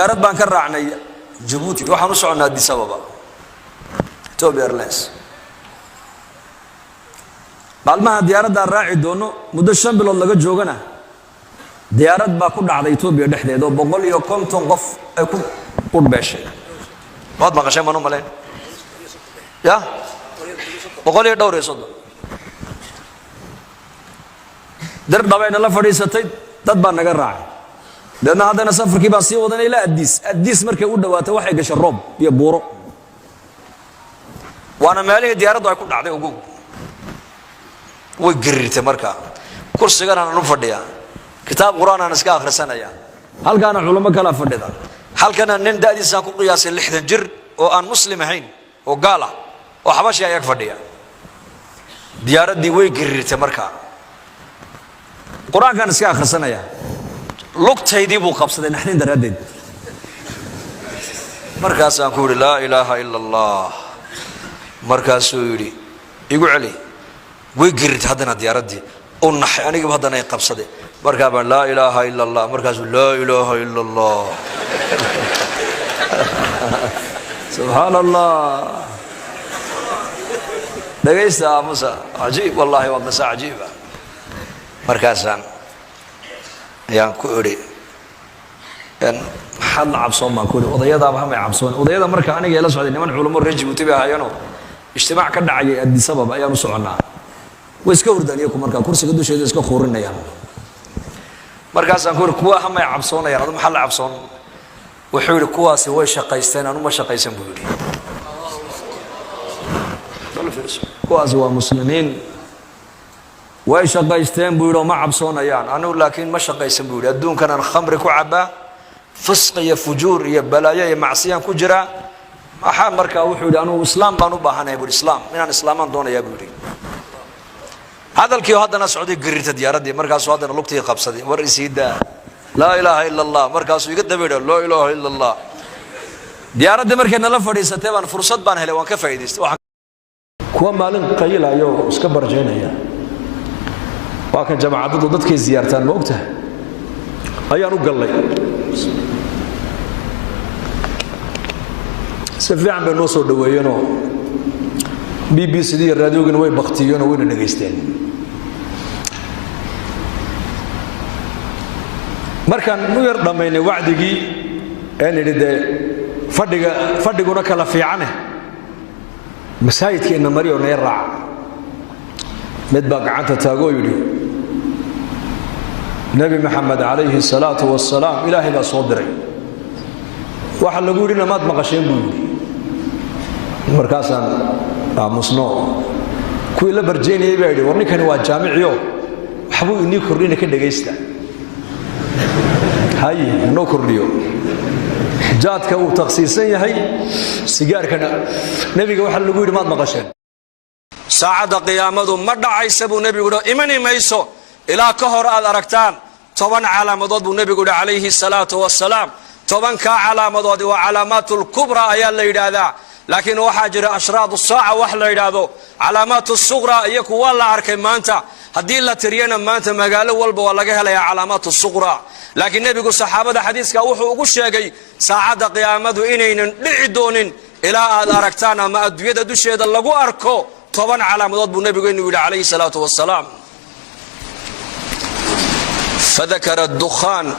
diyaarad baan ka raacnay Djibouti waxaan u soconaa Addis Ababa Ethiopia Airlines maalmaha diyaaradda raaci doono muddo 5 bilood laga joogana diyaarad baa ku dhacday Ethiopia dhexdeeda oo 150 qof ay ku qudbeeshay waad maqashay ma maleen ya 120 dar dhabayna la fadhiisatay dad baa naga raacay dadna hadana safarkii baa sii wadanay ilaa Addis markay u dhawaatay waxay gashay roob iyo buuro waana meelaha diyaaraddu ay ku dhacday ugu way garirtay markaa kursigana aan u fadhiyaa kitaab quraan aan iska akhrisanaya halkaana culimo kala fadhida halkana nin daadiisa ku qiyaasay 60 jir oo aan muslim ahayn oo gaala oo xabashi ay fadhiya diyaaradii way garirtay markaa quraan kan iska akhrisanaya lugtaydii buu qabsaday naxdin daraadeed markaas aan ku la ilaaha illa allah markaas uu yiri igu cali way garirtay hadana diyaaradii oo naxay aniga hadana ay qabsaday markaa baan la ilaaha illa allah markaas la ilaaha illa allah subhanallah dhageysta musa ajiib wallahi waa masa ajiiba markaasaan ayaan ku iri maxaad la cabsoon baan ku iri odayadaaba hamay cabsoon odayada marka aniga ila socday niman culimo reer Djibouti baa hayano ijtimaac ka dhacay Addis Ababa ayaan u soconaa way iska hurdaniyo markaa kursiga dusheeda iska khoorinayaan markaasaan ku iri kuwa hamay cabsoonayaan adoo maxaa la cabsoon wuxuu iri kuwaasi way shaqaysteen anu ma shaqaysan buu iri kuwaasi waa muslimiin way shaqaysteen buu iri ma cabsoonayaan anu laakiin ma shaqaysan buu iri adduunkan aan khamri ku cabaa fisq iyo fujuur iyo balaayo iyo macsiyaan ku jira waxa markaa wuxuu iri anu islaam baan u baahanahay buu islaam inaan islaamaan doonayaa buu iri hadalkii hadana Saudi garirta diyaaradii markaas hadana lugtii qabsaday war isiida la ilaaha illa allah markaas iga dabeeyo la ilaaha illa allah diyaaradii markay nala fadhiisatay baan fursad baan helay waan ka faa'iideystay kuwa maalin qaylayo iska barjeynaya waa kan jamaacadu dadkay ziyaartaan ma ogtahay ayaan u galay si fiican bay noo soo dhaweeyeen BBC iyo raadiyogan way baqtiyeen oo way dhageysteen markaan u yar dhameynay wacdigii aan idhi fadhiguna kala fiicane masaajidka inna mariyo neer raac mid baa gacanta taago yiri nabi maxamed alayhi salatu wassalaam ilaahi baa soo diray waxa lagu yiri namaad maqasheen buu yiri markaasaan musno kuwii la barjeynayay baa yiri warninkani waa jaamiciyo waxbuu inii kordhina ka dhageysta hay noo kordhiyo jaadka uu taqsiisan yahay sigaarkana nabiga waxa lagu yiri maad maqasheen saacada qiyaamadu ma dhacaysa buu nabigu imani mayso ilaa ka hor aad aragtaan 10 calaamadood buu nabigu alayhi salatu wassalaam 10 ka calaamadood waa calaamatul kubra ayaa la yiraahdaa laakiin waxa jira ashraad as-saa'a wax la yiraahdo calaamaatu sughra iyo kuwa la arkay maanta hadii la tiriyana maanta magaalo walba waa laga helayaa calaamaatu sughra laakiin nabigu saxaabada xadiiska wuxuu ugu sheegay saacada qiyaamadu inaynan dhici doonin ilaa aad aragtaan ama adduunyada dusheeda lagu arko 10 calaamadood buu nabigu inuu yiri alayhi salatu wassalaam فذكر الدخان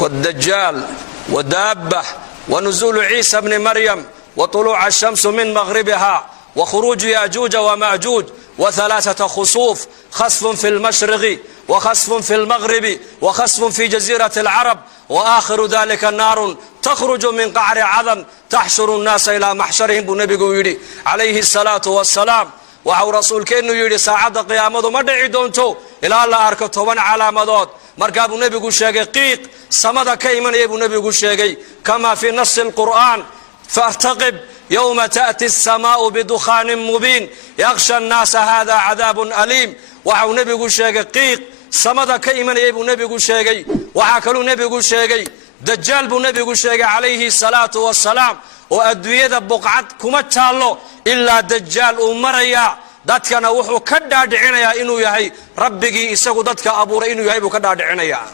والدجال ودابة ونزول عيسى بن مريم وطلوع الشمس من مغربها وخروج ياجوج وماجوج وثلاثة خسوف خسف في المشرق وخسف في المغرب وخسف في جزيرة العرب وآخر ذلك النار تخرج من قعر عظم تحشر الناس إلى محشرهم بنبي يري عليه الصلاة والسلام وحو رسول كأنه يري ساعة قيامة مدعي دونتو إلى الله أركو 10 علامات مركب النبي شيغي قيق سمد كيمن يبو نبي شيغي كما في نص القرآن فارتقب يوم تأتي السماء بدخان مبين يغشى الناس هذا عذاب أليم وحو نبي شيغي قيق سمد كيمن يبو نبي شيغي وحكلو نبي شيغي دجال بو نبي شيغي عليه الصلاة والسلام وأدوية بقعد كما تشالو إلا دجال أمريا dadkana wuxuu ka dhaadhicinayaa inuu yahay rabbigii isagu dadka abuuray inuu yahay buu ka dhaadhicinayaa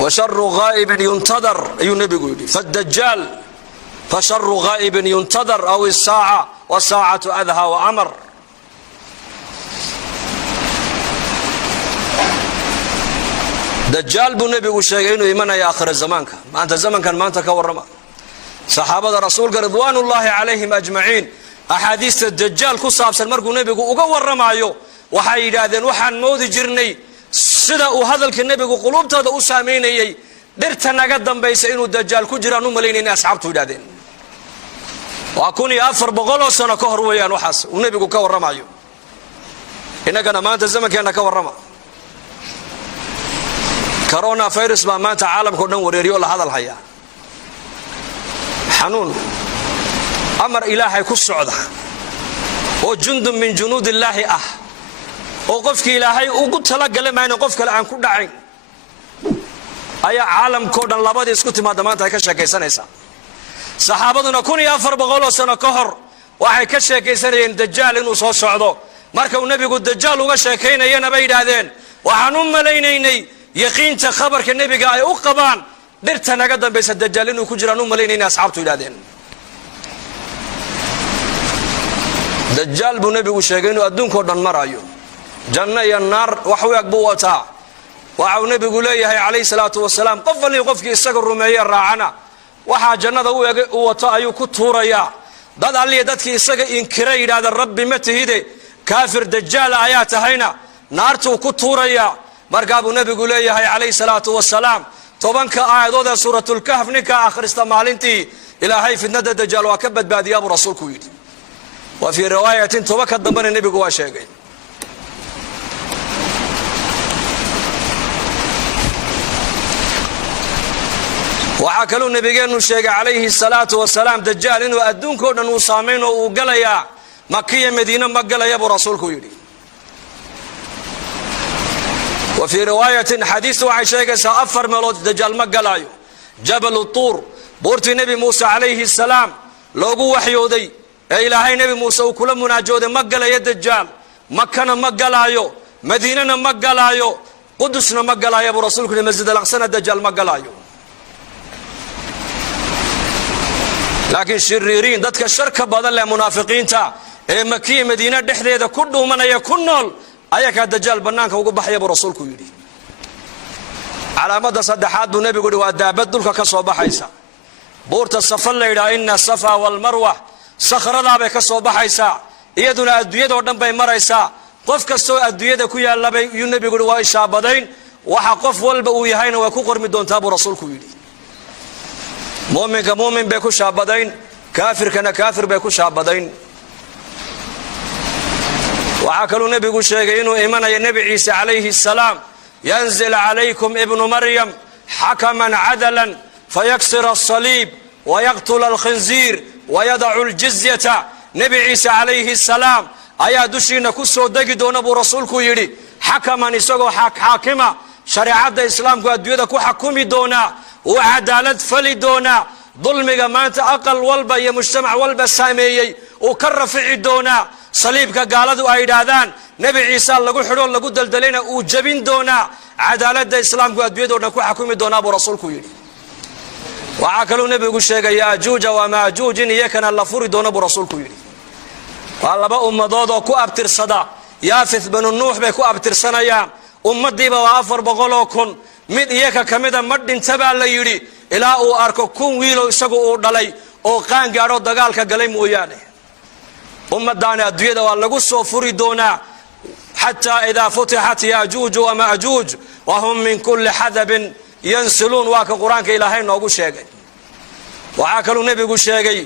وشر غائب ينتظر أي النبي يقول فالدجال فشر غائب ينتظر أو الساعة والساعة أذهى وأمر. دجال بالنبي وشيء إيمانا يا آخر الزمان ما أنت زمن كان ما أنت كورما صحابة رسول رضوان الله عليهم أجمعين أحاديث الدجال كصاب سلمرق النبي وقور رمايو وحي دادن وحن مودي جرني سدا وهذا النبي قلوب تدا أساميني درتنا قدام بيس إنه الدجال كجرا نملين أصحابته دادن وأكوني أفر بقوله سنة كهر ويان وحس والنبي كور رمايو إنك أنا ما أنت زمن كان كور رما كورونا فيروس ما أنت عالم كنا وريريو هذا الحياة حنون أمر إلهي كالسعودة وجند من جنود الله وقفك إلهي وقلت لك لما أنا قفك الآن كل عين أي عالم كودا لابد يسكت ما دمانت هيك شاكيسان إيسا صحابتنا كوني أفر بغولو سنة كهر وحي كشاكيسان الدجال إنو صوت سعودو ماركو النبي قد الدجال وغشاكينا ينا بيد هذين وحنون ملينيني يقين تخبر كالنبي قاي أقبان درتنا قدام بيس الدجال إنو كجرا نوم ملينيني أصحابتو إلى دجال بنبي وشاقينو أدون كودن مرايو جنة النار وحويك بوتا وعو نبي قوليه عليه الصلاة والسلام قفل يقفك الساق الرمية الراعنا وحا جنة وتا أيو كتوريا داد علي دادك الساق إنكري هذا الرب متهيدي كافر دجال آيات هينا نارتو كتوريا مرقاب نبي قوليه عليه الصلاة والسلام طبانك آيات سورة الكهف نكا آخر استمالينتي إلهي في الندى دجال وكبت بادياب رسول كويد وفي رواية توبك الضمان النبي قواه شيئين وحكلوا النبي قال الشيخ عليه الصلاة والسلام دجال إنه أدون كونا وصامين وقليا مكية مدينة مقليا برسول كويدي وفي رواية حديث وعشيك سأفر ملوت دجال مقلايو جبل الطور بورت نبي موسى عليه السلام لوقو وحيودي إلهي نبي موسى وكل مناجود مقلا الدجال مكة مقلايو مدينة مقلايو قدسنا مقلايو برسولك المسجد الأقصى الدجال مقلايو لكن شريرين ذاتك الشركة بدل منافقين تا مكية مدينة دحدة إذا كله من يكونل أيك الدجال بنانك وقبح يا برسولك يدي على مدى صدحات النبي يقول ودابدلك كصوبح عيسى بورت الصفا إلى إن الصفا والمروة صخر ذا بكصوبح عيسى يدنا الديد ودم بين مريسى قف كستو الديد كويا الله بي النبي يقول وإيشا بدين وحقف والبو يهين وكوكر من دون تابو رسولك يدي مؤمن كمؤمن بيكو شابدين كافر كان كافر بيكو شابدين وعاكلوا نبي يقول شيء إنه إيمان يا نبي عيسى عليه السلام ينزل عليكم ابن مريم حكما عدلا فيكسر الصليب ويقتل الخنزير ويدع الجزية نبي عيسى عليه السلام أيا دشينا كسو دقيدون أبو رسولك يري حكما نسوغو حاكما شريعة الإسلام قد يدكو حكومي دونا وعدالة فلي دونا ظلمك ما أنت أقل والبا يا مجتمع والبا ساميي وكرفع دونا صليبك قالوا أيدادان نبي عيسى لقو حلول لقو دلدلينا وجبين دونا عدالة الإسلام قد يدونا كو حكومي دونا أبو رسولك يري وعاكلوا نبي يقول شيء يا جوج وماجوج يكن الله فوري دونا أبو رسولك يري والله بقى أمضاضو كو أبتر صدا يافث بن النوح بكو أبتر سنيان أمدي بوافر بغلو كن mid iyaka kamida ma dhintabaa la yiri ilaa uu arko kun wiilo isagu uu dhalay oo qaan gaaro dagaalka galay mooyaane ummadana adduunyada waa lagu soo furi doonaa hatta idha futihat yajuuj wa maajuuj wa hum min kulli hadabin yansilun waa ka quraanka ilaahay noogu sheegay waxa kale nabigu sheegay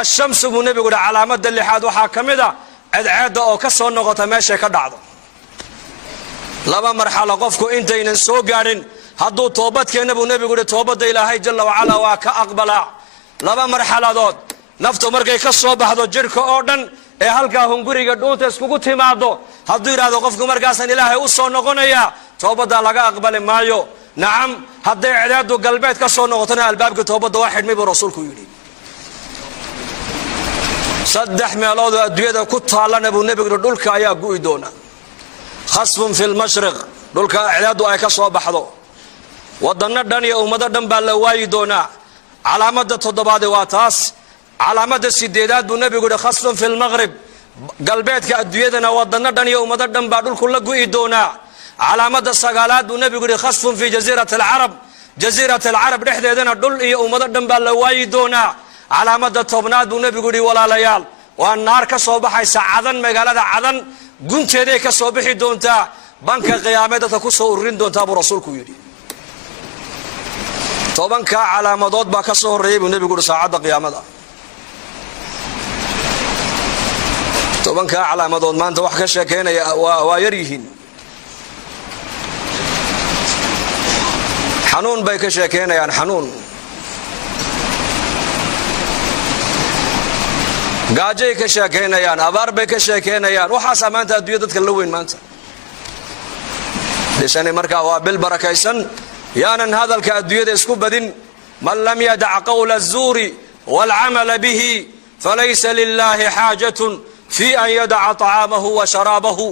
ash-shamsu bu nabigu calaamada lixaad waxa kamida cadceeda oo ka soo noqota meesha ka dhacdo laba marxalo qofku intaynan soo gaarin hadduu toobad keeno buu nabigu yiri toobada ilaahay jalla wa ala waa ka aqbala laba marxaladood naftu markay ka soo baxdo jirka oo dhan ee halka hunguriga dhuunta iskugu timaado hadduu yiraahdo qofku markaasan ilaahay u soo noqonaya toobada laga aqbali maayo nacam hadday cidaadu galbeed ka soo noqotana albaabka toobada waa xidhmay buu rasuulku yiri saddex meelood adduunyada ku taalana buu nabigu dhulka ayaa go'i doona خصف في المشرق دولك اعداد اي كسو بخدو wadana dhan iyo ummado dhan baa la waayi doonaa calaamada toddobaad waa taas calaamada sideedaad buu nabigu yiri khasfun fil maghrib galbeedka adduunyadana wadana dhan iyo ummado dhan baa dhulku la go'i doonaa calaamada sagaalaad buu nabigu yiri khasfun fi jaziratil arab jaziratil arab dhexdeedana dhul iyo ummado dhan baa la waayi doonaa calaamada tobnaad buu nabigu yiri walaalayaal waa naar ka soo baxaysa cadan magaalada cadan gunteeday ka soo bixi doontaa banka qiyaamada ku soo ururin doontaa buu rasuulku yiri tobanka calaamadood baa ka soo horeeyay buu nabigu yiri saacada qiyaamada tobanka calaamadood maanta wax ka sheekeynaya waa yar yihiin xanuun bay ka sheekeynayaan xanuun gaajay ka sheekeynayaan abaar bay ka sheekeynayaan waxaas maanta adduunyada dadka la weyn maanta dhishani markaa waa bil barakaysan yaanan hadalka adduunyada isku badin man lam yadac qawla az-zuri wal amala bihi falaysa lillahi haajatun fi an yada'a ta'amahu wa sharabahu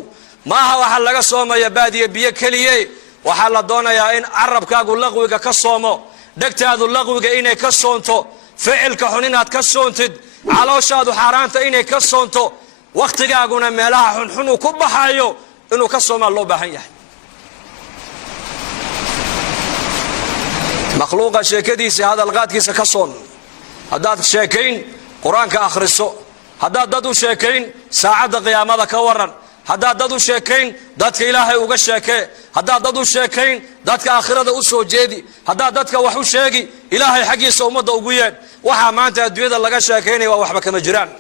ma waxa laga soomaya baadiye biyo kaliye waxa la doonayaa in arabkaagu laqwiga ka soomo dhagtaadu laqwiga inay ka soonto ficilka xun inaad ka soontid calooshaadu xaraanta inay ka soonto waqtigaaguna meelaha xun ku baxayo inuu ka soomaa loo baahan yahay makhluuqa sheekadiisa hadal qaadkiisa ka soon hadaad sheekayn quraanka akhriso hadaad dad u sheekayn saacada qiyaamada ka waran hadaad dad u sheekayn dadka ilaahay uga sheekay hadaad dad u sheekayn dadka aakhirada u soo jeedi hadaad dadka wax u sheegi ilaahay xaqiisa umada ugu yeed waxa maanta adduunyada laga sheekaynay waa waxba kama jiraan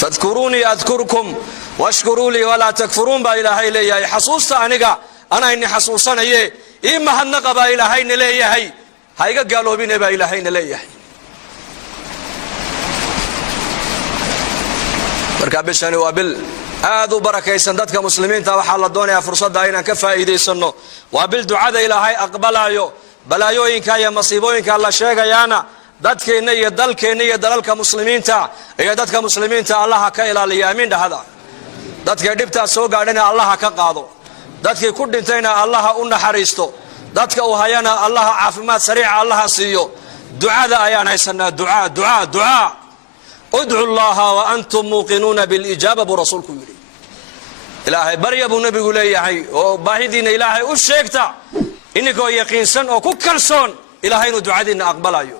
fadkuruni adkurkum washkuru li wala takfurun ba ilaahay leeyahay xasuusta aniga ana inni xasuusanaye ima hadnaqa ba ilaahay leeyahay hayga gaaloobine ba ilaahay leeyahay marka bishani waa bil aad u barakaysan dadka muslimiinta waxa la doonayaa fursada inaan ka faa'iideysano waa bil ducada ilaahay aqbalayo balaayooyinka iyo masiibooyinka la sheegayaana dadkeena iyo dalkeena iyo dalalka muslimiinta iyo dadka muslimiinta Allah ka ilaaliyo aamin dhahada dadka dhibta soo gaadhana Allah ka qaado dadkii ku dhintayna Allah u naxariisto dadka u hayana Allah caafimaad sariic Allah siiyo ducada ayaan haysanaa ducaa ادعوا الله وانتم موقنون بالاجابه برسولكم يري ilaahay barya buu nabigu leeyahay oo baahidiina ilaahay u sheegta inagoo yaqiinsan oo ku kalsoon ilaahay inuu ducadiina aqbalayo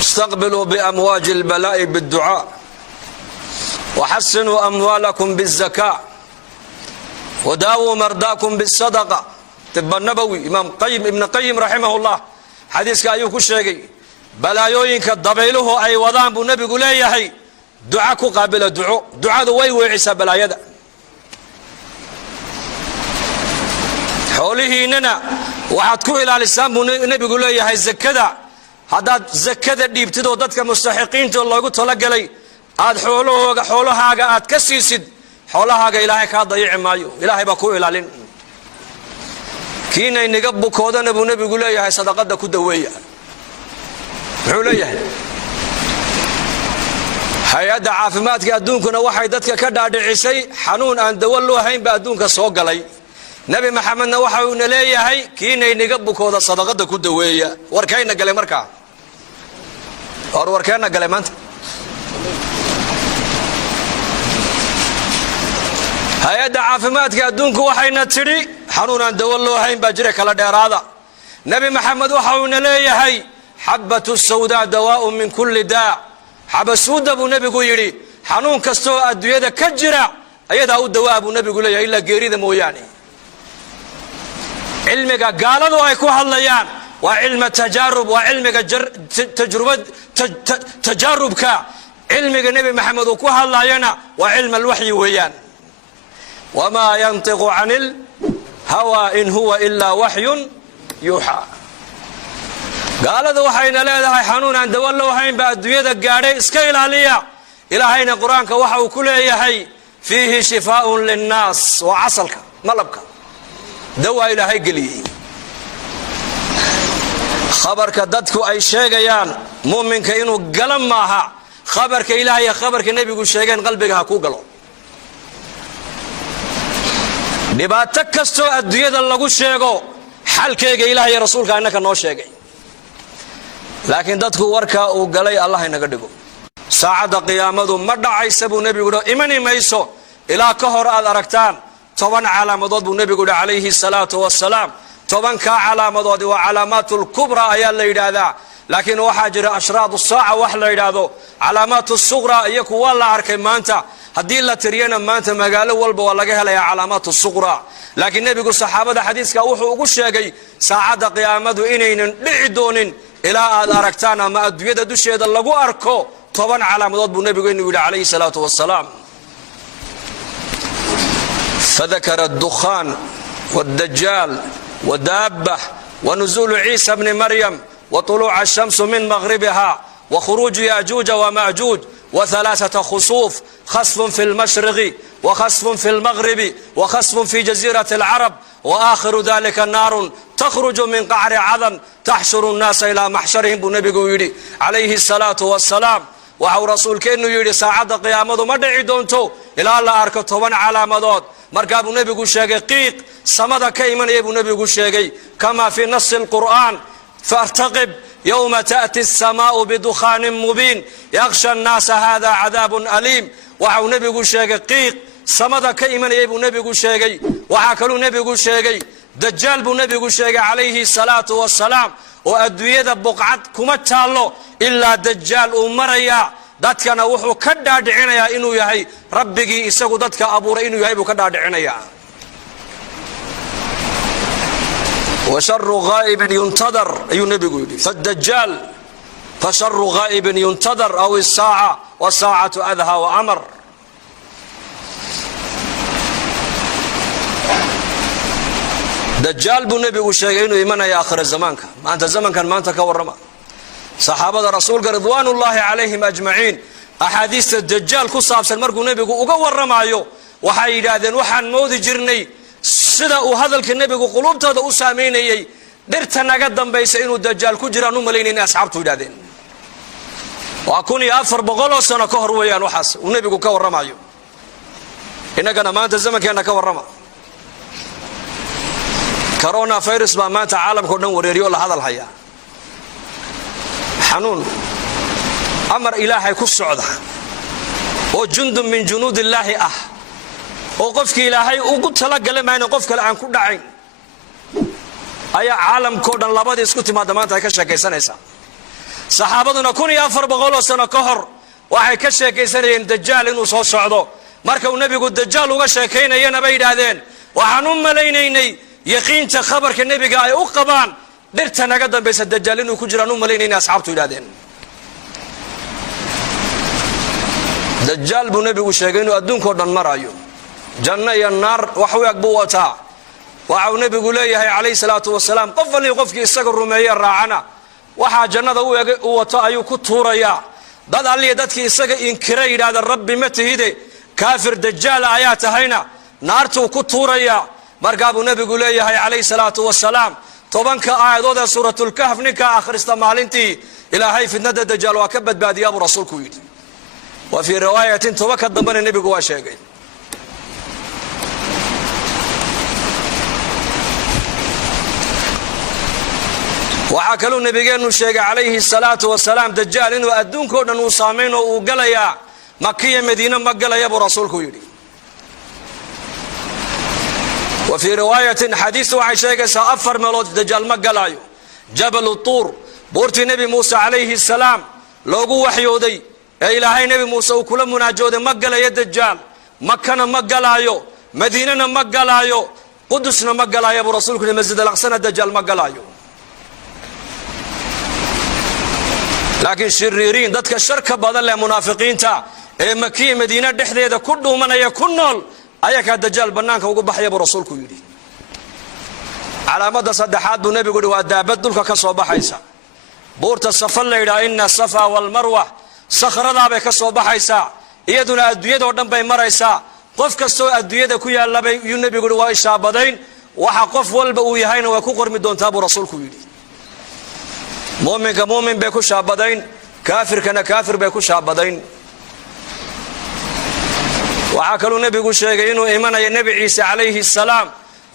استقبلوا بامواج البلاء بالدعاء وحسنوا اموالكم بالزكاه وداووا مرضاكم بالصدقه طب النبوي امام قيم ابن قيم رحمه الله حديثك ayuu ku sheegay balaayooyinka dabayluhu ay wadaan buu nabigu leeyahay duca ku qaabila ducadu way weecisaa balaayada xoolihiinana waxaad ku ilaalisaan buu nabigu leeyahay zakada hadaad zakada dhiibtid oo dadka mustaxiqiinta loogu talagalay aad xoolahaaga aad ka siisid xoolahaaga ilaahay ka dayici maayo ilaahay baa ku ilaalin kiina inaga bukoodana buu nabigu leeyahay sadaqada ku daweeya wuxuu leeyahay hay'adda caafimaadka adduunkuna waxay dadka ka dhaadhicisay xanuun aan dawo loo hayn ba adduunka soo galay nabi maxamedna waxa uu leeyahay kiina inaga bukooda sadaqada ku daweeya warkayna galay markaa warkayna galay maanta hay'adda caafimaadka adduunku waxayna tiri xanuun aan dawo loo hayn baa jira kala dheeraada nabi maxamed waxa uu leeyahay habatu sawda dawaa'un min kulli daa habasuuda buu nabigu yiri xanuun kasto adduunyada ka jira ayada uu dawaa buu nabigu leeyahay illa geerida mooyaane cilmiga gaaladu ay ku hadlayaan waa cilmi tajarrub waa cilmiga tajarrubka cilmiga nabi maxamed uu ku hadlayana waa cilmi alwahyi weeyaan wama yantiqu anil hawa in huwa illa wahyun yuha gaaladu waxayna leedahay xanuun aan dawo loo hayn ba adduunyada gaadhay iska ilaaliya ilaahayna quraanka waxa uu ku leeyahay fihi shifaa'un linnaas wa asalka malabka dawa ilaahay galiyay khabarka dadku ay sheegayaan muuminka inuu galan maaha khabarka ilaahay iyo khabarka nebigu sheegeen qalbiga ha ku galo. dhibaato kastoo adduunyada lagu sheego xalkeega ilaahay iyo rasuulka innaka noo sheegay, laakiin dadku warkaa uu galay allah inaga dhigo. saacadda qiyaamadu ma dhacaysa buu nebigu yidhi, imani mayso ilaa ka hor aad aragtaan 10 calaamadood buu nebigu yidhi calayhi salaatu wassalaam. 10kaa calaamadoodi waa calaamaatul kubra ayaa la yidhaahdaa, laakiin waxaa jira ashraadu saaca wax la yidhaahdo calaamaatu suqra, iyo kuwa la arkay maanta. haddii la tiriyana maanta magaalo walba waa laga helayaa calaamaatu suqra. laakiin nebigu saxaabada xadiiska wuxuu ugu sheegay saacadda qiyaamadu inaynan dhici doonin ilaa aad aragtaan ama adduunyada dusheeda lagu arko 10 calaamadood buu nebigu inuu yidhi calayhi salaatu wassalaam. fadakara addukhaan waddajjaal ودابة ونزول عيسى بن مريم وطلوع الشمس من مغربها وخروج يأجوج ومأجوج وثلاثة خسوف، خسف في المشرق وخسف في المغرب وخسف في جزيرة العرب، وآخر ذلك نار تخرج من قعر عدن تحشر الناس إلى محشرهم بنبي يري عليه الصلاة والسلام. وحو رسول كأنه يري ساعد قيامته ما دعي دونتو إلى الله أركو 10 علامات. markaa buu nebigu sheegay qiiq samada ka imanaya buu nebigu sheegay kama fi nas alquran fartaqib yawma ta'ti as-samaa'u bidukhanin mubin yakhsha an-nas hadha 'adabun alim. waxa uu nebigu sheegay qiiq samada ka imanaya buu nebigu sheegay. waxa kaloo nebigu sheegay dajaal buu nebigu sheegay calayhi salaatu wassalaam, oo adduunyada buqcad kuma taalo ilaa dajaal uu maraya. dadkana wuxuu ka dhaadhicinayaa inuu yahay rabbigii isagu dadka abuuray inuu yahay buu ka dhaadhicinayaa. wa sharru ghaa'ibin yuntadar ayuu nebigu yidhi faddajaal fa sharru ghaa'ibin yuntadar aw as-saa'a wa saa'atu adha wa amar. dajaal buu nebigu sheegay inuu imanaya aakhira zamaanka. maanta zamankan maanta ka warrama saxaabada rasuulka ridwaanullaahi calayhim ajmaciin axaadiista dajaal ku saabsan markuu nebigu uga warramayo waxay yidhaahdeen waxaan moodi jirnay sida uu hadalka nebigu quluubtooda u saamaynayey dhirta naga dambaysa inuu dajaal ku jiraan u malaynayna asxaabtu yidhahdeen. waa 1400 oo sano ka hor weeyaan waxaas uu nebigu ka warramayo. innagana maanta zamankeenna ka warrama. corona virus baa maanta caalamka o dhan wareeriyo la hadal hayaa. xanuun amar ilaahay ku socda oo jundun min junuudillaahi ah, oo qofkii ilaahay ugu talagalay maayna qof kale aan ku dhacayn, ayaa caalamkao dhan labadii isku timaada maanta ay ka sheekaysanaysaa. saxaabaduna 1400 oo sano ka hor waxay ka sheekaysanayeen dajaal inuu soo socdo. marka uu nebigu dajaal uga sheekaynayana bay yidhaahdeen waxaan u malaynaynay yaqiinta khabarka nebiga ay u qabaan dhirta naga dambaysa dajaal inuu ku jiraan u malaynayna asxaabtu yidhahdeen. dajaal buu nebigu sheegay inuu adduunkao dhan marayo, janno iyo naar wax u eg buu wataa. waxa uu nebigu leeyahay calayhi salaatu wasalaam qof walii qofkii isaga rumeeye raacana waxaa jannada u wato ayuu ku tuurayaa. dad alliya dadkii isaga inkira yidhaahda rabbi ma tihide kaafir dajaala ayaa tahayna naartuu ku tuurayaa. markaa buu nebigu leeyahay calayhi salaatu wasalaam 10 aayadood ee suuratul-kahf ninka akhrista maalintii ilaahay fitnada dajaal waa ka badbaadiyaa buu rasuulku yidhi. wa fii riwaayatin 10 ka dambana nebigu waa sheegay. waxaa kaluu nabigeennu sheegay calayhi salaatu wasalaam dajaal inuu adduunkao dhan uu saamayn oo uu galayaa, makiya madiine ma galaya buu rasuulku yidhi. وفي رواية حديث waxay sheegaysaa 4 meelood dajaal ma galaayo. jabal tuur buurtii nebi muuse calayhi salaam loogu waxyooday ee ilaahay nebi muuse uu kula munaajooday ma galayo dajaal. makana ma galaayo, madiinana ma galaayo, qudusna ma galaayo buu rasuulku yidhi. masjid al-aqsana dajaal ma galaayo. laakiin shiriiriin dadka sharka badan leh munaafiqiinta ee makiya madiina dhexdeeda ku dhuumanaya ku nool ayaga dajaal banaanka ugu baxaya buu rasuulku yidhi. calaamada saddexaad buu nebigu yidhi waa daabad dhulka ka soo baxaysa. buurta safa la yidhaha ina safa walmarwa sakhradaa ka soo baxaysaa. iyaduna adduunyadoo dhan bay maraysaa. qof kastoo adduunyada ku yaallabay yuu nebigu yidhi waa ishaabadayn. waxa qof walba uu yahayna waa ku qormi doontaa buu rasuulku yidhi. muuminka muumin bay ku shaabadayn, kaafirkana kaafir bay ku shaabadayn. waxaa kaluu nebigu sheegay inuu imanayo nebi ciise calayhi salaam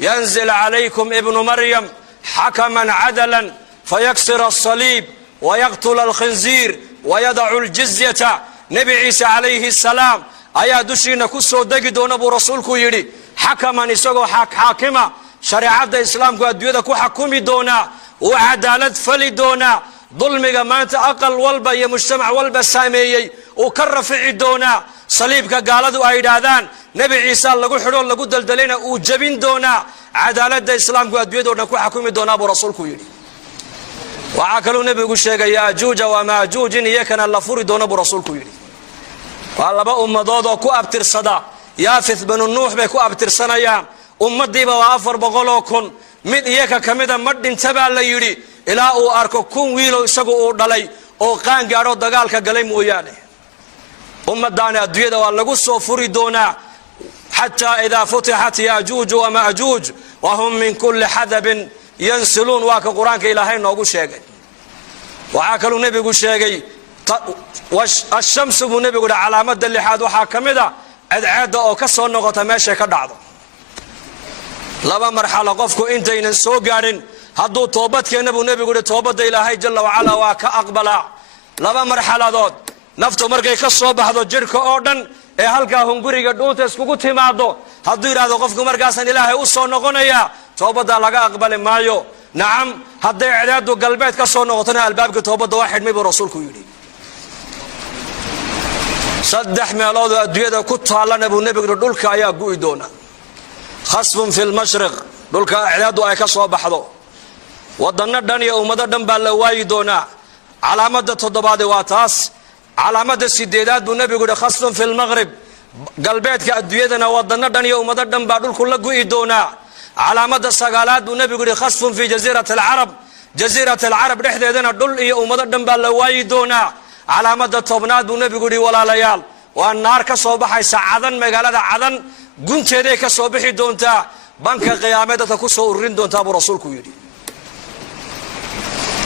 yanzil calaykum ibnu maryam xakaman cadalan fayaksira asaliib wayaqtula alkhinziir wayadacu aljizyata. nebi ciise calayhi salaam ayaa dushiina ku soo degi doona buu rasuulku yidhi, xakaman isagoo xaakima shareecadda islaamku adduunyada ku xakumi doonaa, uu cadaalad fali doonaa, dulmiga maanta aqal walba iyo mujtamac walba saameeyey uu ka rafici doonaa, saliibka gaaladu ay yidhaahdaan nebi ciise lagu xidho lagu daldalayna uu jebin doonaa, cadaaladda islaamku adduunyadoo dhan ku xakumi doonaa buu rasuulku yidhi. waxaa kaluu nebigu sheegay yaajuuja wamaajuuj in iyakana la furi doono buu rasuulku yidhi. waa laba ummadood oo ku abtirsada yaafith binu nuux bay ku abtirsanayaan, ummaddiiba waa 400,000. mid iyaka ka mida ma dhinta baa la yidhi ilaa uu arko 1,000 wiilo isagu uu dhalay oo qaan gaadho dagaalka galay mooyaane. ummaddaani adduunyada waa lagu soo furi doonaa xataa idaa futixat yaajuuju wamaajuuj wahum min kulli xadabin yansiluun. waa ka qur-aanka ilaahay noogu sheegay. waxaa kaluu nebigu sheegay ashamsu buu nebigu yidhi calaamada 6aad waxaa ka mid a cadceedda oo ka soo noqota meeshay ka dhacdo. laba marxalo qofku intaynan soo gaadhin hadduu toobadkeenna buu nebigu yidhi toobadda ilaahay jalla wacalaa waa ka aqbalaa. laba marxaladood naftu markay ka soo baxdo jidhka oo dhan ee halkaa hunguriga dhuunta iskugu timaado, hadduu yidhaahdo qofku markaasaan ilaahay u soo noqonayaa, toobaddaa laga aqbali maayo. nacam, hadday cadceeddu galbeed ka soo noqotona albaabka toobadda waa xidhmay buu rasuulku yidhi. 3 meeloodoo adduunyada ku taallana buu nebigu yidhi dhulka ayaa gu'i doona. khasfun fi lmashriq, dhulka cadceeddu ay ka soo baxdo, waddanno dhan iyo ummado dhan baa la waayi doonaa. calaamada 7aad waa taas. calaamada 8aad buu nebigu yidhi khasfun fi lmaqrib, galbeedka adduunyadana waddanno dhan iyo ummado dhan baa dhulku la gu'i doonaa. calaamada 9aad buu nebigu yidhi khasfun fi jasiirat alcarab, jasiirat alcarab dhexdeedana dhul iyo ummado dhan baa la waayi doonaa. calaamada 10aad buu nebigu yidhi walaalayaal waa naar ka soo baxaysa cadan, magaalada cadan gunteeday ka soo bixi doontaa, banka qiyaamee dadka ku soo ururin doontaa buu rasuulku yidhi.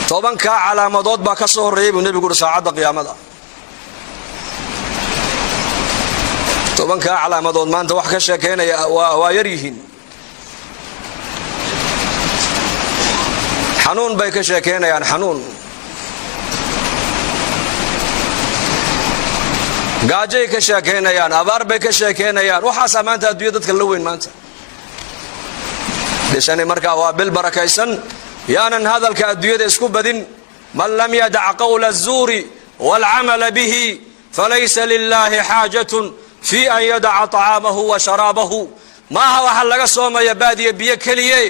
10 calaamadood baa ka soo horreeyey buu nebigu yidhi saacadda qiyaamada. 10 calaamadood maanta wax ka sheekeynaya waa yar yihiin. xanuun bay ka sheekeynayaan, xanuun. gaajay ka sheekeynayaan, abaar bay ka sheekeynayaan. waxaasaa maanta adduunya dadka la weyn maanta. bishani markaa waa bil barakaysan, yaanan hadalka adduunyada isku badin. man lam yadac qawla الzuuri wاlcamala bihi falaysa lilahi xaajatun fi an yadaca طacaamahu wa sharaabahu. maaha waxaa laga soomaya baadiya biyo keliye,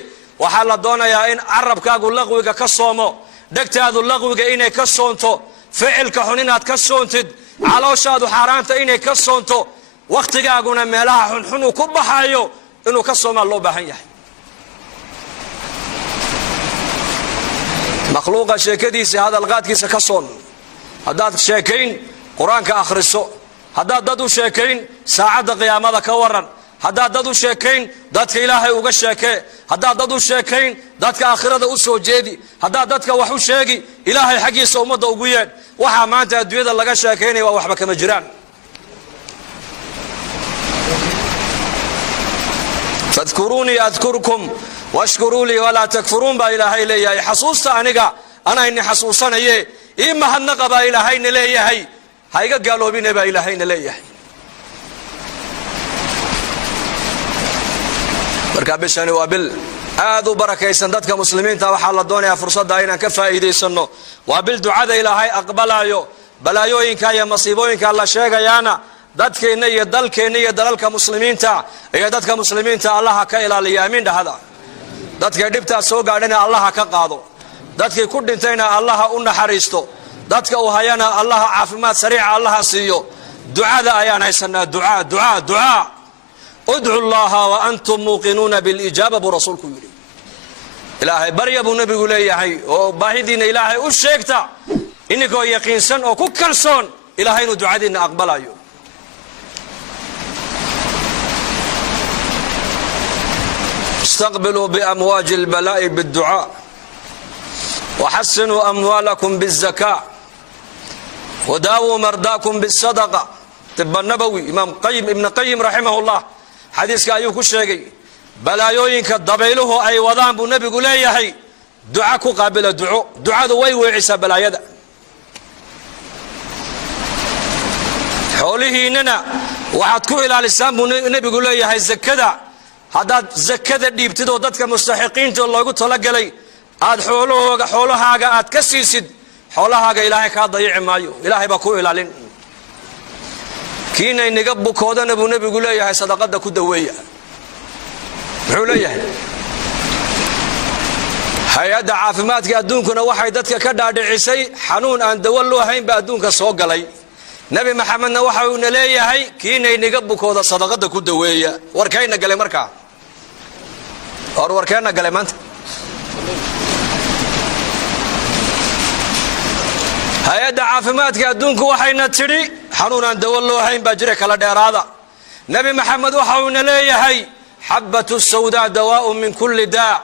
waxaa la doonayaa in carabkaagu laqwiga ka soomo, dhegtaadu laqwiga inay ka soonto, ficilka xun inaad ka soontid, calooshaadu xaaraanta inay ka soonto, wakhtigaaguna meelaha xunxun uu ku baxayo inuu ka soomaa loo baahan yahay. makhluuqa sheekadiisa hadalqaadkiisa ka soon. haddaad sheekayn qur-aanka akhriso, haddaad dad u sheekayn saacadda qiyaamada ka waran, haddaad dad u sheekayn dadka ilaahay uga sheekee, haddaad dad u sheekayn dadka aakhirada u soo jeedi, haddaad dadka wax u sheegi ilaahay xaggiisa ummadda ugu yeedh. waxaa maanta adduunyada laga sheekaynaya waa waxba kama jiraan. fadkuruunii adkurkum washkuruu lii walaa takfuruun baa ilaahay leeyahay. xasuusta aniga anayni xasuusanaye, ii mahadnaqa baa ilaahayna leeyahay, ha iga gaaloobine baa ilaahayna leeyahay. marka bishani waa bil aad u barakaysan. dadka muslimiinta waxaa la doonayaa fursadda inaan ka faa'iidaysanno. waa bil ducada ilaahay aqbalaayo, balaayooyinka iyo masiibooyinka la sheegayaana dadkeenna iyo dalkeenna iyo dalalka muslimiinta iyo dadka muslimiinta allaha ka ilaaliya. amiin dhahada. dadkay dhibtaas soo gaadhana allaha ka qaado, dadkii ku dhintayna allaha u naxariisto, dadka uu hayana allaha caafimaad sariica allaha siiyo. ducada ayaan haysanaa, ducaa ducaa ducaa. udcu llaha wa antum muuqinuuna bilijaaba buu rasuulku yidhi. ilaahay barya buu nebigu leeyahay oo baahidiinna ilaahay u sheegta, ininkoo yaqiinsan oo ku kalsoon ilaahay inuu ducadiinna aqbalayo. istaqbiluu biamwaaji اlbalaa'i bاdducaa waxasinuu amwaalakum bالzakaa وداووا مرضاكم بالصدقة طب النبوي إمام قيم ابن قيم رحمه الله حديث كأيو كشيء بلايوينك الضبيله أي وضان بالنبي قول يحي دعاك قابل دعاء وي وعيسى بلايدا حوله إننا وحدكو إلى الإسلام النبي قول يحي الزكاة هذا زكاة اللي ابتدوا ضدك مستحقين الله قلت لك لي aad xoolahaaga aad ka siisid xoolahaaga ilaahay ka dayici maayo ilaahay ba ku ilaalin kiina inaga bukoodana buu nabigu leeyahay sadaqada ku daweeya wuxuu leeyahay hay'adda caafimaadka adduunkuna waxay dadka ka dhaadhicisay xanuun aan dawo loo hayn ba adduunka soo galay nabi maxamedna waxa uu leeyahay kiina inaga bukooda sadaqada ku daweeya warkayna galay markaa warkayna galay maanta hay'adda caafimaadka adduunku waxayna tiri xanuun aan dawo loo hayn baa jira kala dheeraada nabi maxamed waxa uu leeyahay habatu sawda dawaa'un min kulli daa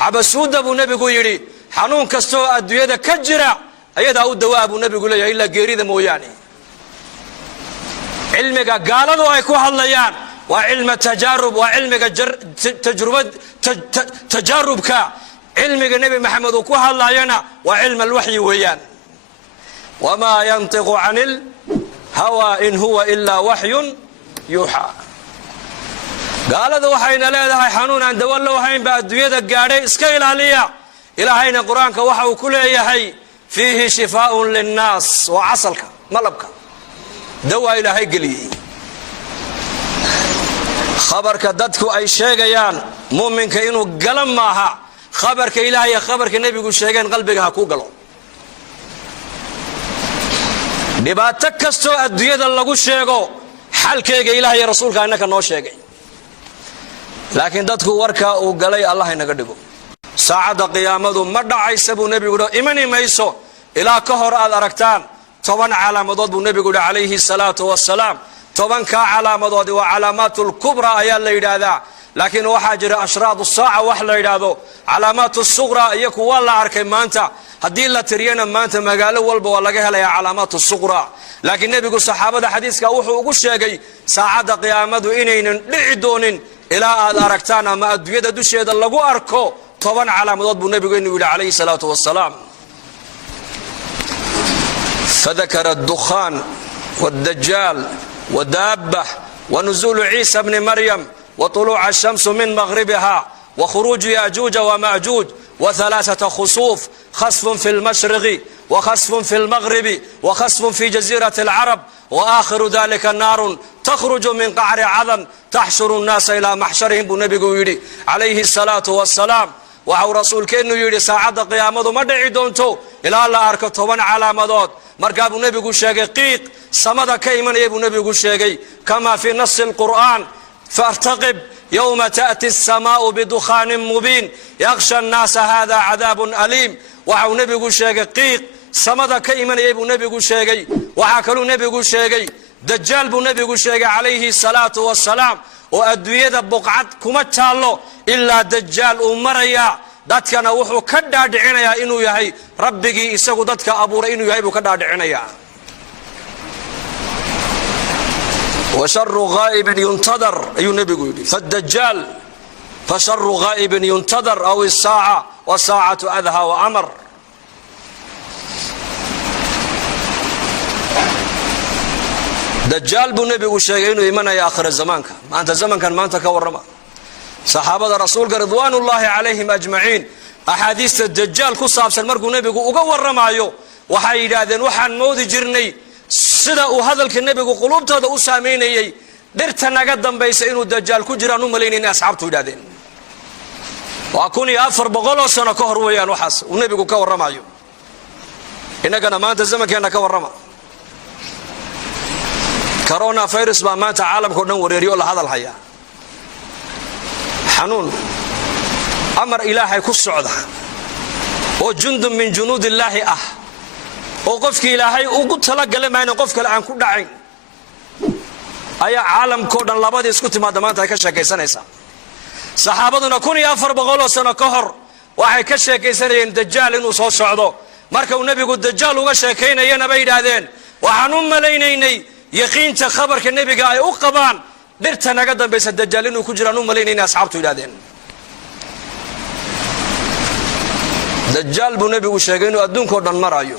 habasuuda buu nabigu yiri xanuun kasto adduunyada ka jira ayada uu dawaa buu nabigu leeyahay illa geerida mooyaane cilmiga gaaladu ay ku hadlayaan waa cilmi tajarrub waa cilmiga tajarrubka cilmiga nabi maxamed uu ku hadlayana waa cilmi alwahyi weeyaan وما ينطق عن الهوى إن هو إلا وحي يوحى قال ذو حين لا ذا حنون عند ولو حين بعد يد الجاري اسكيل عليا إلى حين قرآنك وحو كل يحي فيه شفاء للناس وعسلك ملبك دوا إلى هي قلي خبرك دتك أي شيء جيان مؤمن كإنه قلم معها خبرك إلهي خبرك النبي يقول شيئا قلبك هكو قلو dhibaato kasto adduunyada lagu sheego xalkeega ilaahay rasuulka annaka noo sheegay laakiin dadku warka uu galay Allah inaga dhigo saacada qiyaamadu ma dhacaysa buu nabigu imani mayso ilaa ka hor aad aragtaan 10 calaamadood buu nabigu calayhi salaatu wassalaam 10 ka calaamadood waa calaamatul kubra ayaa la yiraahdaa laakiin waxa jira ashraadu saaca wax la yiraahdo calaamatus sughra iyo kuwa la arkay maanta haddii la tiriyana maanta magaalo walba waa laga helayaa calaamatus sughra laakiin nabigu saxaabada xadiiska wuxuu ugu sheegay saacada qiyaamadu inaynan dhici doonin ilaa aad aragtaan ama adduunyada dusheeda lagu arko 10 calaamadood buu nabigu inuu yiri calayhi salaatu wassalaam فذكر الدخان والدجال ودابة ونزول عيسى ابن مريم وطلوع الشمس من مغربها وخروج يأجوج ومأجوج وثلاثة خسوف خسف في المشرق وخسف في المغرب وخسف في جزيرة العرب وآخر ذلك النار تخرج من قعر عدن تحشر الناس إلى محشرهم بنبي يري عليه الصلاة والسلام وحو رسول كأنه يري ساعة قيامة ما دعي دونتو إلى الله أرك 10 علامات مركب نبي شيء قيق صمد كيمن يبو نبي شيء كما في نص القرآن فارتقب يوم تأتي السماء بدخان مبين يغشى الناس هذا عذاب أليم وحو نبي شيء قيق صمد كيمن يبو نبي شيء وحكلوا نبي شيء دجال بو نبي شيء عليه الصلاة والسلام وأدوية بقعت كما تالو إلا دجال أمريا dadkana wuxuu ka dhaadhicinayaa inuu yahay rabbigii isagu dadka abuuray inuu yahay buu ka dhaadhicinayaa وشر غائب ينتظر أي نبي يقول فالدجال فشر غائب ينتظر أو الساعة والساعة أذهى وأمر دجال بو نبي وشيء إنه يمنع يا آخر الزمان ما أنت زمن كان ما أنت كورما صحابة رسول رضوان الله عليهم أجمعين أحاديث الدجال كصاب سلمرق نبي وقور رمايو وحيد هذا وحن مود جرني سدا وهذا النبي قلوب هذا أساميني درتنا قدام بيس إنه الدجال كجرا نملين الناس عبتوا دادين وأكوني أفر بقولوا سنة كهر ويان وحس ونبي كور رمايو إنك أنا ما أنت زمن كأنك كور رما كورونا فيروس ما مات عالم كنا وريريو هذا الحياة حنون أمر إلهي كالسعودة وجند من جنود الله وقفك إلهي وقلت لك لما أنا قفك الآن كل عين أي عالم كودن لابد يسكت ما دمانت هكذا كيسان إسا صحابتنا كوني أفر بغولو سنة كهر وحي كشا كيسان دجال إنو صوت سعودو marka uu nabigu dajaal uga sheekaynayna bay yiraahdeen waxaan u maleynaynay yaqiinta khabarka nabiga ay u qabaan dhirta naga dambaysa dajaal inuu ku jiraan u maleynaynay asxaabtu yiraahdeen dajaal buu nabigu sheegay inuu adduunka dhan marayo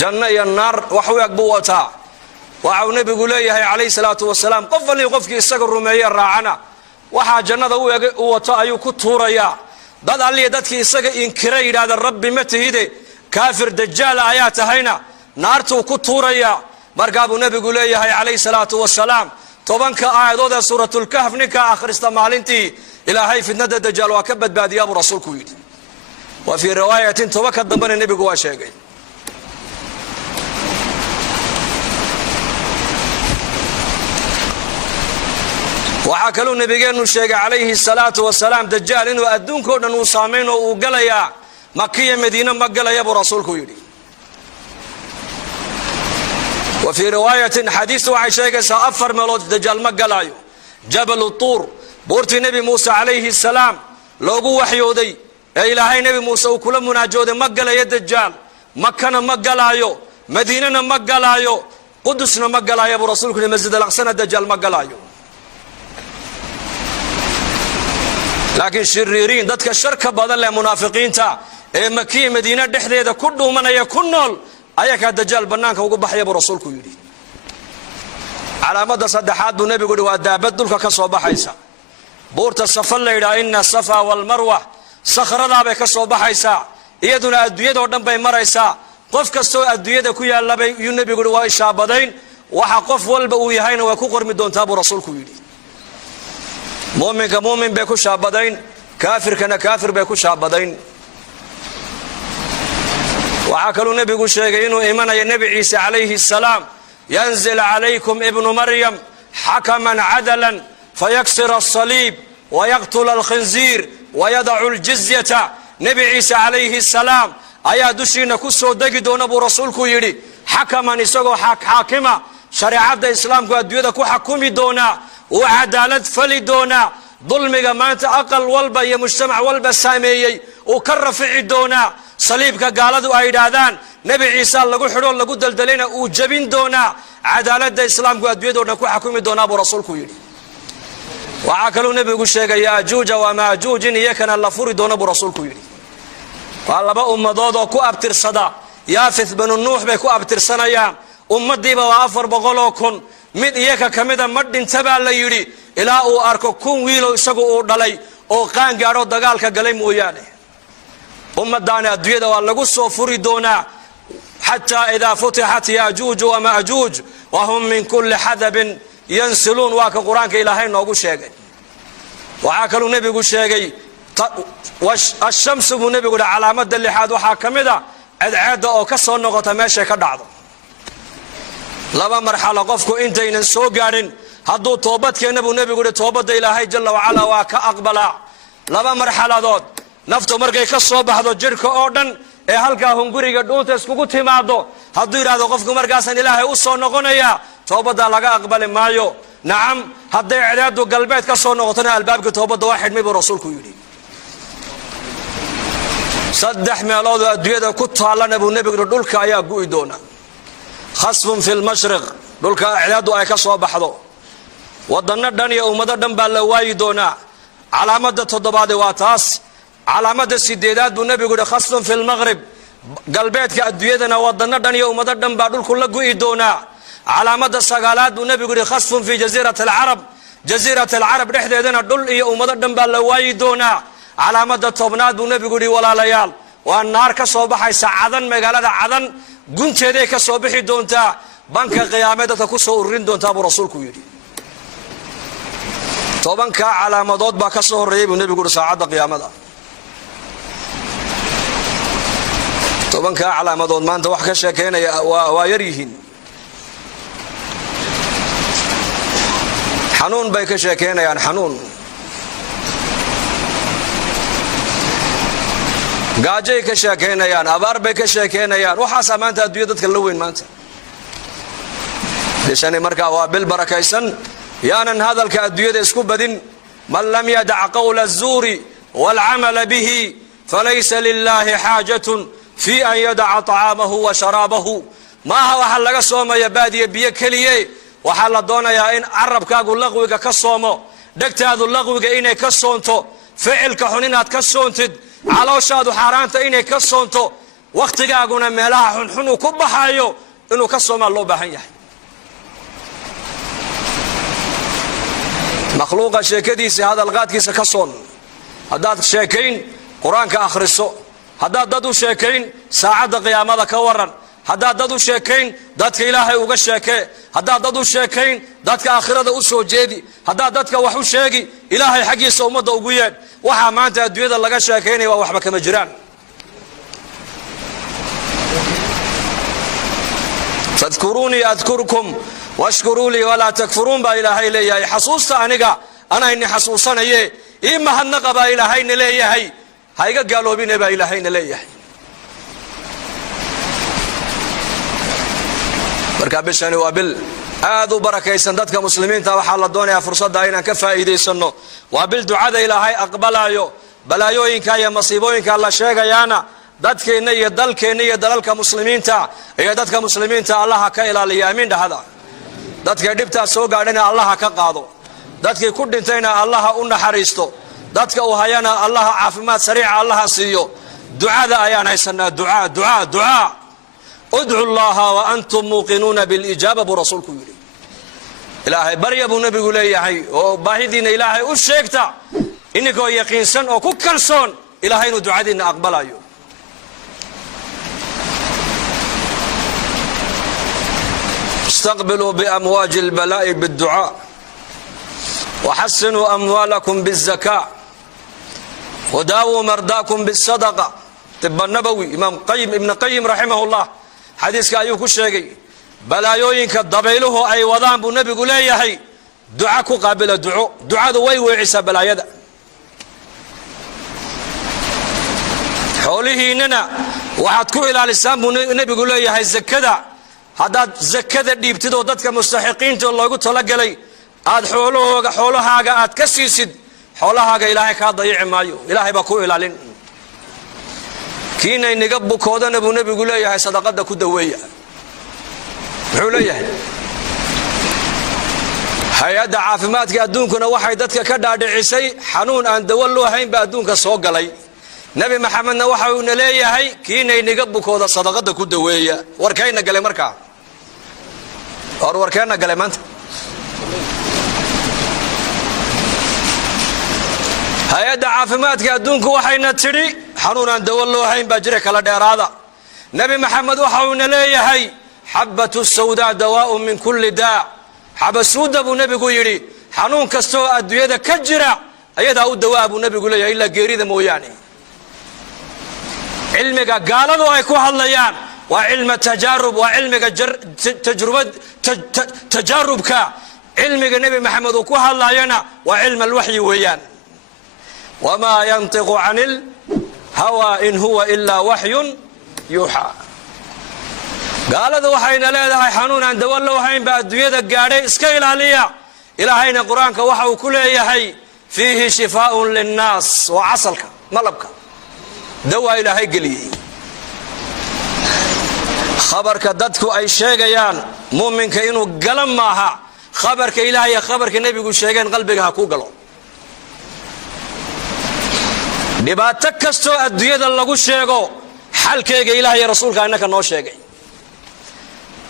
janna iyo naar wax u ag buu wataa waxa uu nabigu leeyahay calayhi salaatu wasalaam qof walii qofkii isaga rumeeyay raacana waxa jannada u wato ayuu ku tuurayaa dad alliye dadkii isaga inkiray yiraahdo rabbi ma tahide kaafir dajaal ayaa tahayna naartu ku tuuraya markaa buu nabigu leeyahay calayhi salaatu wasalaam tobanka aayadood ee suuratul kahf ninka akhrista maalintii ilaahay fitnada dajaal waa ka badbaadiyaa buu rasuulku yidhi wa fi riwaayatin tobanka dambana nabigu waa sheegay waxaa kaloo nabigeenu sheegay calayhi salaatu wasalaam dajaal inuu adduunka oo dhan uu saameyn oo uu galayaa makiya madiina ma galaya buu rasuulku yidhi wa fi riwaayatin xadiis waxay sheegaysaa afar meelood dajaal ma galayo jabal tuur buurtii nabi muuse calayhi salaam loogu waxyooday ee ilaahay nabi muuse uu kula munaajooday ma galayo dajaal makana ma galayo madiinana ma galayo qudusna ma galayo buu rasuulku yidhi masjid al-aqsana dajaal ma galayo laakiin shiriiriin dadka sharka badan leh munaafiqiinta ee makiya madiina dhexdeeda ku dhuumanaya ku nool ayaga dajaal banaanka ugu baxaya buu rasuulku yidhi calaamada saddexaad buu nabigu yidhi waa daabad dhulka ka soo baxaysa buurta safa la yidhaa inna safa wal marwa sakhradaa bay ka soo baxaysaa iyaduna adduunyada oo dhan bay maraysaa qof kastoo adduunyada ku yaallabay yuu nabigu yidhi waa ishaabadayn waxa qof walba uu yahayna waa ku qormi doontaa buu rasuulku yidhi muuminka muumin bay ku shaabadayn kaafirkana kaafir bay ku shaabadayn waxaa kaluu nabigu sheegay inuu imanayo nabi ciise calayhi salaam yanzil calaykum ibnu maryam xakaman cadalan fayaksir asaliib wayaqtula alkhinziir wayadacu aljizyata nabi ciise calayhi salaam ayaa dushiina ku soo degi doona buu rasuulku yidhi xakaman isagoo xaakima shareecada islaamku adduunyada ku xakumi doonaa uu cadaalad fali doonaa dulmiga maanta aqal walba iyo mujtamac walba saameeyey uu ka rafici doonaa saliibka gaaladu ay yidhaahdaan nabi ciise lagu xidho lagu daldalayna uu jabin doonaa cadaalada islaamku adduunyada dhan ku xakumi doonaa buu rasuulku yidhi waxaa kaluu nabigu sheegay yaajuuja wamaajuuj in iyakana la furi doona buu rasuulku yidhi waa laba ummadood oo ku abtirsada yaafith banu nuux bay ku abtirsanayaan ummadiiba waa 400,000 mid iyaka kamida ma dhinta baa la yidhi ilaa uu arko 1,000 wiilo isagu uu dhalay oo qaan gaadho dagaalka galay mooyaane ummadaana adduunyada waa lagu soo furi doonaa xataa idaa futixat yaajuuj wamaajuuj wahum min kulli xadabin yansiluun waa ka qur-aanka ilaahay noogu sheegay waxaa kaluu nebigu sheegay ashamsu buu nebigu yidhi calaamada lixaad waxaa ka mid a cadceedda oo ka soo noqota meeshay ka dhacdo laba marxalo qofku intaynan soo gaadhin hadduu toobadkeena buu nebigu yidhi toobadda ilaahay jalla wacala waa ka aqbalaa laba marxaladood naftu markay ka soo baxdo jidhka oo dhan ee halkaa hunguriga dhuunta iskugu timaado hadduu yidhaahdo qofku markaasaan ilaahay u soo noqonayaa toobaddaa laga aqbali maayo nacam hadday cadceeddu galbeed ka soo noqotona albaabka toobadda waa xidhmay buu rasuulku yidhi saddex meelood oo adduunyada ku taallana buu nebigu yidhi dhulka ayaa gu'i doona khasfun fi lmashriq dhulka cadceeddu ay ka soo baxdo waddanno dhan iyo ummado dhan baa la waayi doonaa calaamada toddobaade waa taas calaamada sideedaad buu nebigu yidhi khasfun fi lmaqrib galbeedka adduunyadana waddanno dhan iyo ummado dhan baa dhulku la gu'i doonaa calaamada sagaalaad buu nebigu yidhi khasfun fi jasiirati alcarab jasiirati alcarab dhexdeedana dhul iyo ummado dhan baa la waayi doonaa calaamada tobnaad buu nebigu yidhi walaalayaal waa naar ka soo baxaysa cadan magaalada cadan gunteeday ka soo bixi doontaa banka qiyaamee dadka ku soo ururin doontaa buu rasuulku yidhi tobankaa calaamadood baa ka soo horreeyey buu nebigu yidhi saacadda qiyaamada tobankaa calaamadood maanta wax ka sheekaynaya waa yar yihiin xanuun bay ka sheekaynayaan xanuun gaajay ka sheekaynayaan abaar bay ka sheekaynayaan waxaasaa maanta adduunya dadka la weyn maanta bishani markaa waa bil barakaysan yaanan hadalka adduunyada isku badin man lam yadac qawla الzuuri wاlcamala bihi falaysa lilahi xaajatun في أن يدع طعامه وشرابه maaha waxa laga soomaya baadiye biyo kaliye waxa la doonayaa in arabkaagu laqwiga ka soomo dhagtaadu laqwiga inay ka soonto ficilka xun inaad ka soontid calooshaadu xaaraanta inay ka soonto waqtigaaguna meelaha xun ku baxayo inuu ka soomaa loo baahan yahay makhluuqa sheekadiisa hadalqaadkiisa ka soon haddaad sheekayn quraanka akhriso haddaad dad u sheekayn saacada qiyaamada ka waran haddaad dad u sheekayn dadka ilaahay uga sheekee haddaad dad u sheekayn dadka aakhirada u soo jeedi haddaad dadka wax u sheegi ilaahay xaqiisa ummadda ugu yeedh waxaa maanta adduunyada laga sheekaynaya waa waxba kama jiraan fadkuruni adkurkum washkuru li wala takfurun baa ilaahay leeyahay xasuusta aniga anayni xasuusanaye ii mahadnaqa baa ilaahayna leeyahay ha iga gaaloobine baa ilaahayna leeyahay marka bishani waa bil aad u barakaysan dadka muslimiinta waxa la doonayaa fursadda inaan ka faa'iideysano waa bil ducada ilaahay aqbalayo balaayooyinka iyo masiibooyinka la sheegayaana dadkeena iyo dalkeena iyo dalalka muslimiinta iyo dadka muslimiinta Allah ka ilaaliyo aamin dhahada dadka dhibta soo gaadhana Allah ka qaado dadkii ku dhintayna Allah u naxariisto dadka u hayana Allah caafimaad sariica Allah siiyo ducada ayaan haysanaa ducaa ادعوا الله وأنتم موقنون بالإجابة برسولك يري إلهي بريا بو نبي ليهي وباهدين إلهي أشيكتا إنكو يقينسن أو كوكالسون إلهي ندعادين أقبل أيو استقبلوا بأمواج البلاء بالدعاء وحسنوا أموالكم بالزكاة وداووا مرضاكم بالصدقة طب النبوي إمام قيم ابن قيم رحمه الله حديثك أيوه كشيء بلايوينك ضبيله أي وضان بو نبي قليهي دعاكو قابل دعاء ذوي وعيسى بلايدا حوله إننا وحدكو إلى الإسلام بو نبي قليهي زكدا هذا زكدا اللي ابتدوا ضدك مستحقين الله قلت لك لي آد حولها آد كسيسد حولها إلهي كاضيع مايو إلهي بكو إلى لين كينا نقبو كودنا ابو نبي يقول لي هاي صدقه كدويه حوليه hay-adda caafimaadka adduunkuna waxay dadka ka dhaadhicisay xanuun aan dawo loo hayn ba adduunka soo galay nabi maxamedna waxa uu leeyahay kiinay niga bukooda sadaqada ku daweeya warkayna galay markaa warkayna galay maanta hay-adda caafimaadka adduunku waxayna tidhi xanuun aan dawo loo hayn baa jira kala dheeraada nabi maxamed waxa uu leeyahay xabatu sawda dawaa'u min kulli daa xabasuuda buu nabigu yidhi xanuun kastoo adduunyada ka jira ayadaa u dawaa buu nabigu leeyahay ilaa geerida mooyaane cilmiga gaaladu ay ku hadlayaan waa cilmi tajaarub waa cilmiga tajaarubka cilmiga nabi maxamed uu ku hadlayana waa cilmi alwaxyi weeyaan wamaa yantiqu canil hawa in huwa ilaa waxyun yuuxaa قالوا waxayna leedahay xanuun aan dawo loo hayn ba adduunyada gaadhay iska ilaaliya ilaahayna quraanka waxa uu ku leeyahay fihi shifaa'un linnaas wa asalka malabka dawa ilaahay galiyay khabarka dadku ay sheegayaan muuminka inuu galan maaha khabarka ilaahay khabarka nabigu sheegeen qalbiga ha ku galo dhibaato kasto adduunyada lagu sheego xalkeega ilaahay rasuulka annaka noo sheegay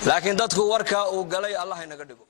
laakiin dadku warka uu galay Allah inaga dhigo